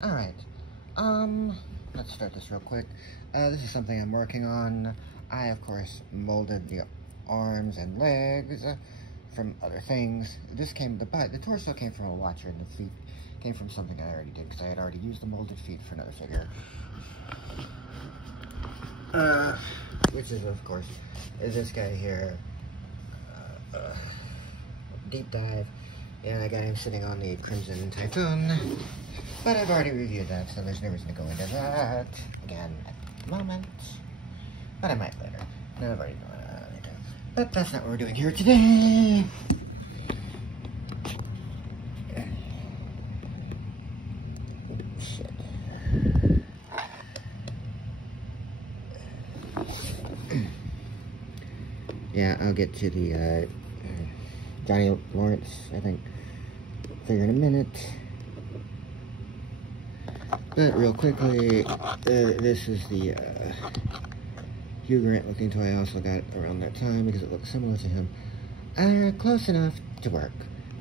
Alright, let's start this real quick. This is something I'm working on. I, of course, molded the arms and legs from other things. The torso came from a watcher, and the feet came from something I already did, because I had already used the molded feet for another figure. Which is, of course, this guy here. Deep dive. And I got him sitting on the Crimson Typhoon. But I've already reviewed that, so there's no reason to go into that again at the moment. But I might later. No, I've already done that later. But that's not what we're doing here today. Shit. Yeah, I'll get to the Johnny Lawrence, I think, figure in a minute. But real quickly, this is the Hugh Grant looking toy I also got around that time because it looks similar to him. Close enough to work.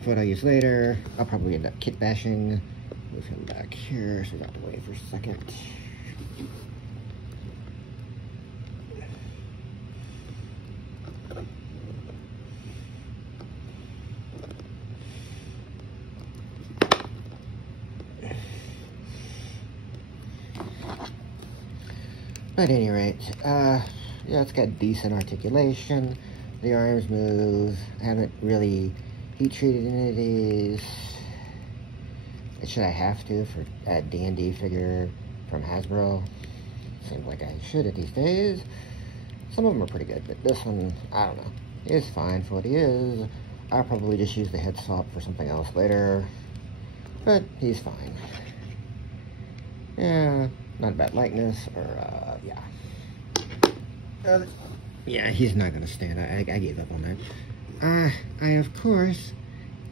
For what I use later, I'll probably end up kit bashing. Move him back here so we have to wait for a second. But at any rate, yeah, it's got decent articulation. The arms move. I haven't really heat treated any of these. Should I have to for a D&D figure from Hasbro? Seems like I should at these days. Some of them are pretty good, but this one, I don't know. It's fine for what he is. I'll probably just use the head swap for something else later. But he's fine. Yeah. Not a bad likeness, or, yeah. Yeah, he's not gonna stand. I gave up on that. I, of course,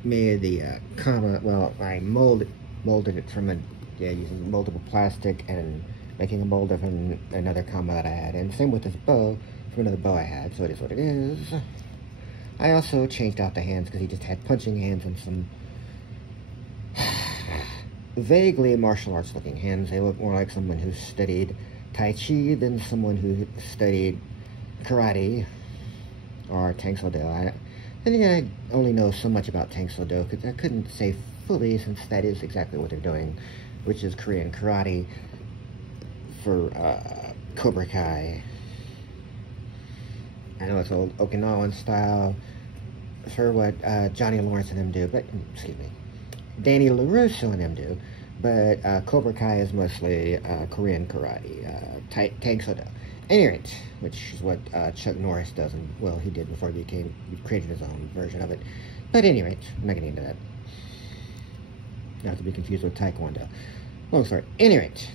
made the, comma, well, I molded it from using moldable plastic and making a mold of another comma that I had. And same with this bow, from another bow I had, so it is what it is. I also changed out the hands, because he just had punching hands and some vaguely martial arts looking hands. They look more like someone who studied Tai Chi than someone who studied karate or Tang Soo Do. Then again, I only know so much about Tang Soo Do because I couldn't say fully, since that is exactly what they're doing, which is Korean karate for Cobra Kai. I know it's old Okinawan style for what Johnny Lawrence and them do, but excuse me, Danny LaRusso and them do, but Cobra Kai is mostly Korean karate, Tang Soo Do. Any rate, which is what Chuck Norris does, and well, he did before he created his own version of it. But at any rate, I'm not getting into that. Not to be confused with Taekwondo. Long story. Any rate.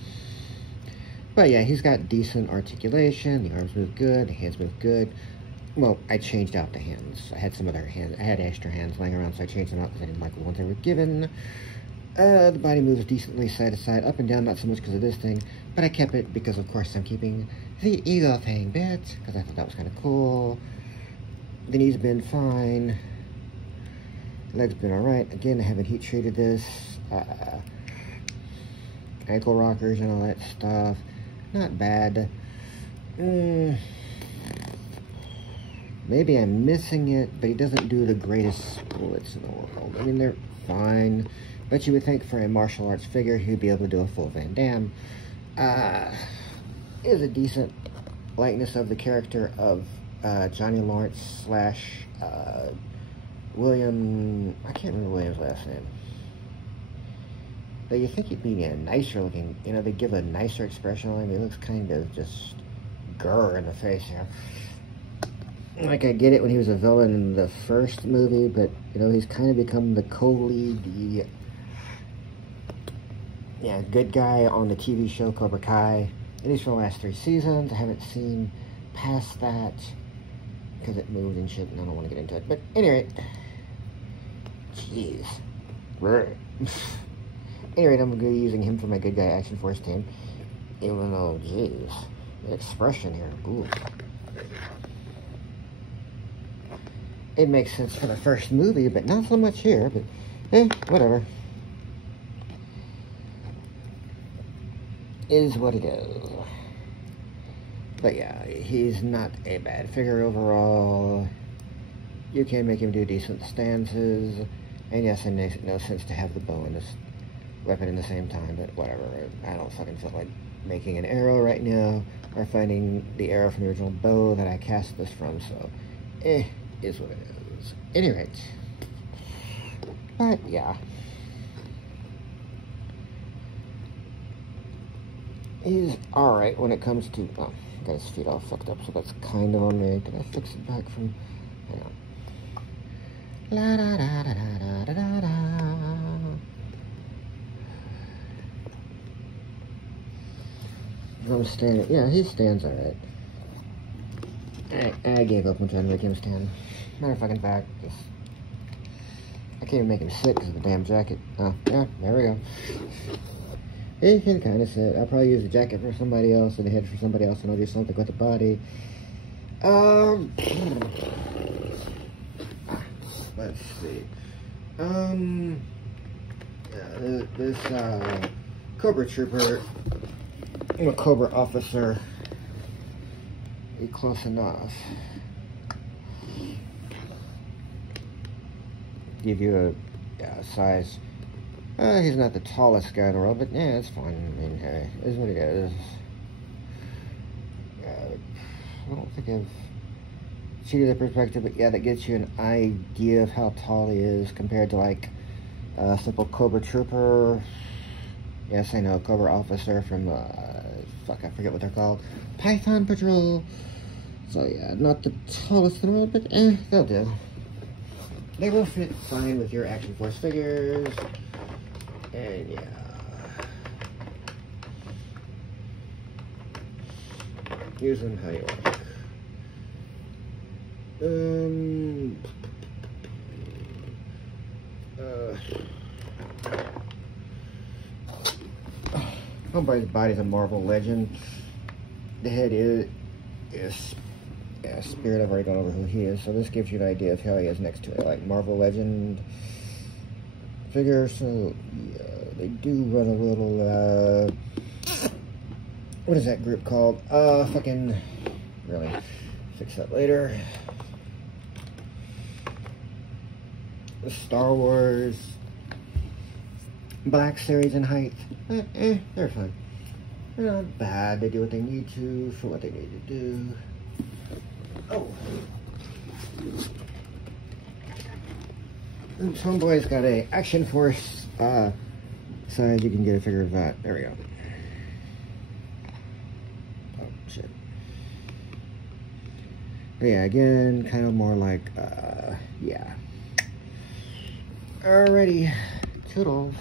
But yeah, he's got decent articulation. The arms move good. The hands move good. Well, I changed out the hands. I had some other hands. I had extra hands laying around, so I changed them out because I didn't like the ones they were given. The body moves decently side to side, up and down, not so much because of this thing, but I kept it because, of course, I'm keeping the ego thing bit, because I thought that was kind of cool. The knees been fine. Legs been alright. Again, I haven't heat treated this. Ankle rockers and all that stuff. Not bad. Maybe I'm missing it, but he doesn't do the greatest splits in the world. I mean, they're fine, but you would think for a martial arts figure, he'd be able to do a full Van Damme. Is a decent likeness of the character of Johnny Lawrence slash William, I can't remember William's last name. But you think he'd be a nicer looking, you know, they give a nicer expression on him. He looks kind of just grr in the face, you know. Like, I get it when he was a villain in the first movie, but, you know, he's kind of become the co-lead, the, yeah, good guy on the TV show Cobra Kai, at least for the last 3 seasons. I haven't seen past that, because it moved and shit, and I don't want to get into it. But, anyway, jeez. Anyway, I'm going to be using him for my good guy Action Force team, even though, jeez, the expression here, ooh. It makes sense for the first movie, but not so much here, but, whatever. is what it is. But yeah, he's not a bad figure overall. You can make him do decent stances. And yes, it makes no sense to have the bow and this weapon in the same time, but whatever. I don't fucking feel like making an arrow right now, or finding the arrow from the original bow that I cast this from, so is what it is. At any rate. But yeah. He's alright when it comes to, oh, got his feet all fucked up, so that's kind of on me. Can I fix it back from, hang on. La da da da da da da da. I'm standing, yeah, he stands alright. I gave up on trying to make him stand. Matter of fucking fact, I can't even make him sit because of the damn jacket. Oh, yeah, there we go. He can kind of sit. I'll probably use the jacket for somebody else and the head for somebody else, and I'll do something with the body. Let's see. Yeah, this Cobra trooper, I'm a Cobra officer. Be close enough. Give you a size. He's not the tallest guy in the world, but yeah, it's fine. I mean, hey, it is what it is. I don't think I've seen that perspective, but yeah, that gets you an idea of how tall he is compared to like a simple Cobra trooper. Yes, I know, Cobra officer from, fuck, I forget what they're called. Python Patrol. So yeah, not the tallest in the world, but they'll do. They will fit fine with your Action Force figures. And yeah. Use them how you like. Homeboy's body's a Marvel legend. The head is Spirit. I've already gone over who he is, so this gives you an idea of how he is next to it, like Marvel legend figure. So yeah, they do run a little what is that group called? Fucking really fix that later. The Star Wars Black Series in height. They're fine. They're not bad. They do what they need to for what they need to do. Oh. And Homeboy's got a Action Force size. You can get a figure of that. There we go. Oh, shit. But yeah, again, kind of more like, yeah. Alrighty. Toodles.